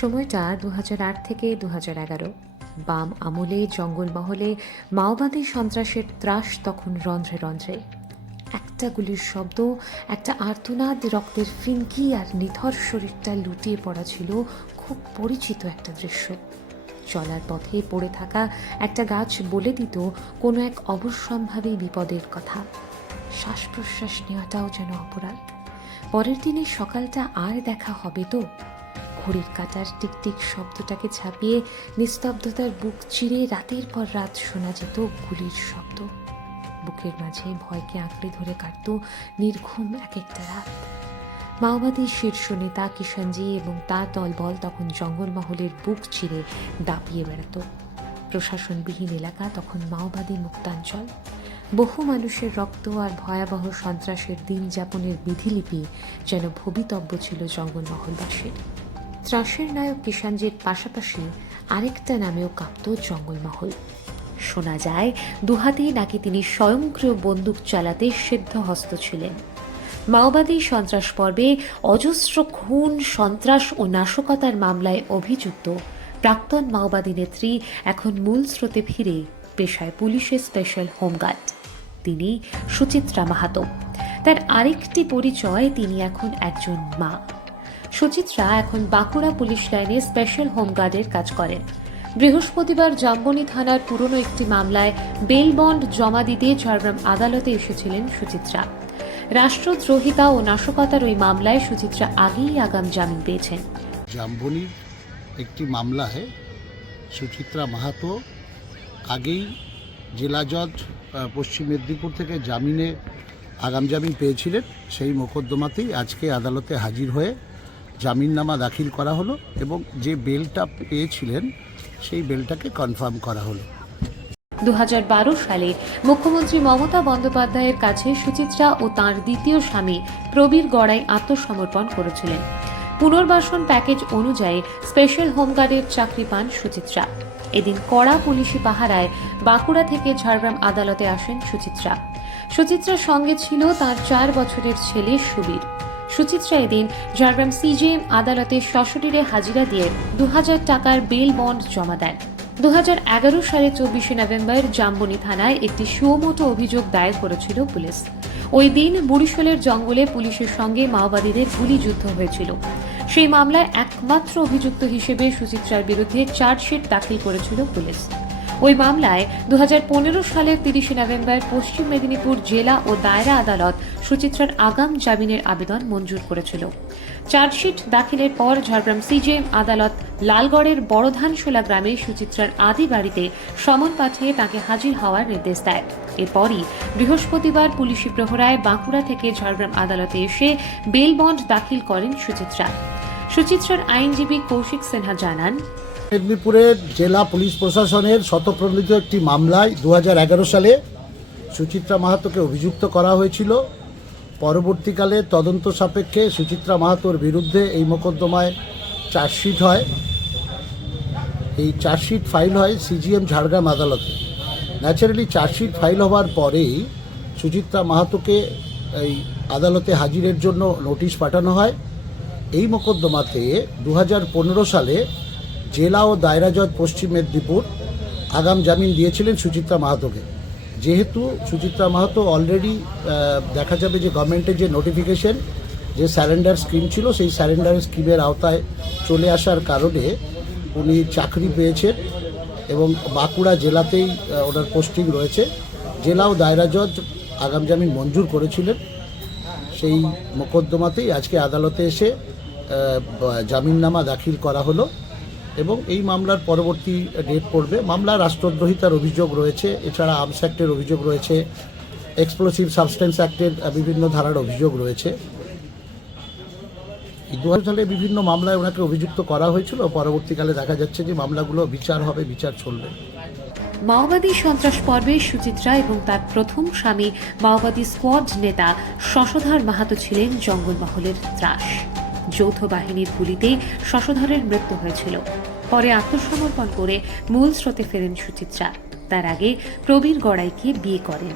সময়টা 2008 থেকে 2011। বাম আমলে জঙ্গলমহলে মাওবাদী সন্ত্রাসের ত্রাস তখন রন্ধ্রে রন্ধ্রে। একটা গুলির শব্দ, একটা আর্তনাদ, রক্তের ফিনকি আর নিথর শরীরটা লুটিয়ে পড়া ছিল খুব পরিচিত একটা দৃশ্য। চলার পথে পড়ে থাকা একটা গাছ বলে দিত কোনো এক অবশ্যম্ভাবী বিপদের কথা। শ্বাস প্রশ্বাস নেওয়াটাও যেন অপরাধ। পরের দিনের সকালটা আর দেখা হবে তো? ঘড়ির কাঁটার টিকটিক শব্দটাকে ছাপিয়ে নিস্তব্ধতার বুক চিরে রাতের পর রাত শোনা যেত গুলির শব্দ। বুকের মাঝে ভয়কে আঁকড়ে ধরে কাটত নির্ঘুম এক একটা রাত। মাওবাদী শীর্ষ নেতা কিষাণজি এবং তার দলবল তখন জঙ্গলমহলের বুক চিরে দাপিয়ে বেড়াত। প্রশাসনবিহীন এলাকা তখন মাওবাদী মুক্তাঞ্চল। বহু মানুষের রক্ত আর ভয়াবহ সন্ত্রাসের দিন যাপনের বিধিলিপি যেন ভবিতব্য ছিল জঙ্গলমহলবাসীর। ত্রাসের নায়ক কিষাণজির পাশাপাশি আরেকটা নামেও কাঁপত জঙ্গলমহল। শোনা যায় দুহাতেই নাকি তিনি স্বয়ংক্রিয় বন্দুক চালাতে সিদ্ধহস্ত ছিলেন। মাওবাদী সন্ত্রাস পর্বে অজস্র খুন, সন্ত্রাস ও নাশকতার মামলায় অভিযুক্ত প্রাক্তন মাওবাদী নেত্রী এখন মূল স্রোতে ফিরে পেশায় পুলিশের স্পেশাল হোমগার্ড। তিনি সুচিত্রা মাহাতো। তার আরেকটি পরিচয়, তিনি এখন একজন মা। সুচিত্রা এখন বাঁকুড়া পুলিশ লাইনে স্পেশাল হোমগার্ডের কাজ করেন। বৃহস্পতিবার জাম্বনি থানার পুরনো একটি মামলায় বেল বন্ড জমা দিতে ঝাড়গ্রাম আদালতে এসেছিলেন সুচিত্রা। রাষ্ট্রদ্রোহিতা ও নাশকতার ওই মামলায় সুচিত্রা আগেই আগাম জামিন পেয়েছেন। জাম্বনির একটি মামলায় সুচিত্রা মাহাতো আগেই জেলা জজ পশ্চিম মেদিনীপুর থেকে আগাম জামিন পেয়েছিলেন। সেই মোকদ্দমাতেই আজকে আদালতে হাজির হয়ে জামিননামা দাখিল করা হলো এবং যে বেলটা পেয়েছিলেন সেই বেলটাকে কনফার্ম করা হলো। 2012 সালে মুখ্যমন্ত্রী মমতা বন্দ্যোপাধ্যায়ের কাছে সুচিত্রা ও তাঁর দ্বিতীয় স্বামী প্রবীর গড়াই আত্মসমর্পণ করেছিলেন। পুনর্বাসন প্যাকেজ অনুযায়ী স্পেশাল হোমগার্ডের চাকরি পান সুচিত্রা। এদিন কড়া পুলিশি পাহারায় বাঁকুড়া থেকে ঝাড়গ্রাম আদালতে আসেন সুচিত্রা। সুচিত্রার সঙ্গে ছিল তাঁর 4 বছরের ছেলে সুবীর। সুচিত্রা এদিন ঝাড়গ্রাম সিজেএম আদালতে সশরীরে হাজিরা দিয়ে 2000 টাকার বেল বন্ড জমা দেন। 2011 সালে 24 নভেম্বর জাম্বনি থানায় একটি সুমোটো অভিযোগ দায়ের করেছিল পুলিশ। ওই দিন বুড়িশোলের জঙ্গলে পুলিশের সঙ্গে মাওবাদীদের গুলিযুদ্ধ হয়েছিল। সেই মামলায় একমাত্র অভিযুক্ত হিসেবে সুচিত্রার বিরুদ্ধে চার্জশিট দাখিল করেছিল পুলিশ। ওই মামলায় 2015 সালের 30 নভেম্বর পশ্চিম মেদিনীপুর জেলা ও দায়রা আদালত সুচিত্রার আগাম জামিনের আবেদন মঞ্জুর করেছিল। চার্জশিট দাখিলের পর ঝাড়গ্রাম সিজেএম আদালত লালগড়ের বড়ধানশোলা গ্রামে সুচিত্রার আদি বাড়িতে সমন পাঠিয়ে তাকে হাজির হওয়ার নির্দেশ দেয়। এরপরই বৃহস্পতিবার পুলিশি প্রহরায় বাঁকুড়া থেকে ঝাড়গ্রাম আদালতে এসে বেল বন্ড দাখিল করেন সুচিত্রা। সুচিত্রার আইনজীবী কৌশিক সিনহা জানান, মেদিনীপুরের জেলা পুলিশ প্রশাসনের স্বতঃপ্রণীত একটি মামলায় 2011 সালে সুচিত্রা মাহাতোকে অভিযুক্ত করা হয়েছিল। পরবর্তীকালে তদন্ত সাপেক্ষে সুচিত্রা মাহাতোর বিরুদ্ধে এই মোকদ্দমায় চার্জশিট হয়। এই চার্জশিট ফাইল হয় সিজিএম ঝাড়গ্রাম আদালতে। ন্যাচারালি চার্জশিট ফাইল হওয়ার পরেই সুচিত্রা মাহাতোকে এই আদালতে হাজিরের জন্য নোটিশ পাঠানো হয়। এই মোকদ্দমাতে 2015 সালে জেলা ও দায়রা জজ পশ্চিম মেদিনীপুর আগাম জামিন দিয়েছিলেন সুচিত্রা মাহাতোকে। যেহেতু সুচিত্রা মাহাতো অলরেডি দেখা যাবে যে গভর্নমেন্টের যে নোটিফিকেশন, যে স্যারেন্ডার স্কিম ছিল, সেই স্যারেন্ডার স্কিমের আওতায় চলে আসার কারণে উনি চাকরি পেয়েছেন এবং বাঁকুড়া জেলাতেই ওনার পোস্টিং রয়েছে। জেলা ও দায়রা জজ আগাম জামিন মঞ্জুর করেছিলেন। সেই মোকদ্দমাতেই আজকে আদালতে এসে জামিননামা দাখিল করা হলো এবং এই মামলার পরবর্তী ডেট পড়বে। মামলা রাষ্ট্রদ্রোহিতার অভিযোগ রয়েছে, এছাড়া আর্মস অ্যাক্টের অভিযোগ রয়েছে, এক্সপ্লোসিভ সাবস্টেন্স অ্যাক্টের বিভিন্ন ধারার অভিযোগ রয়েছে। এই 2000 সালে বিভিন্ন মামলায় ওনাকে অভিযুক্ত করা হয়েছিল। পরবর্তীকালে দেখা যাচ্ছে যে মামলাগুলো বিচার হবে, বিচার চলবে। মাওবাদী সন্ত্রাস পর্বে সুচিত্রা এবং তার প্রথম স্বামী মাওবাদী স্কোয়াড নেতা শশধর মাহাতো ছিলেন জঙ্গলমহলের ত্রাস। যৌথ বাহিনীর গুলিতে শশধরের মৃত্যু হয়েছিল। পরে আত্মসমর্পণ করে মূল স্রোতে ফেরেন সুচিত্রা। তার আগে প্রবীর গড়াইকে বিয়ে করেন।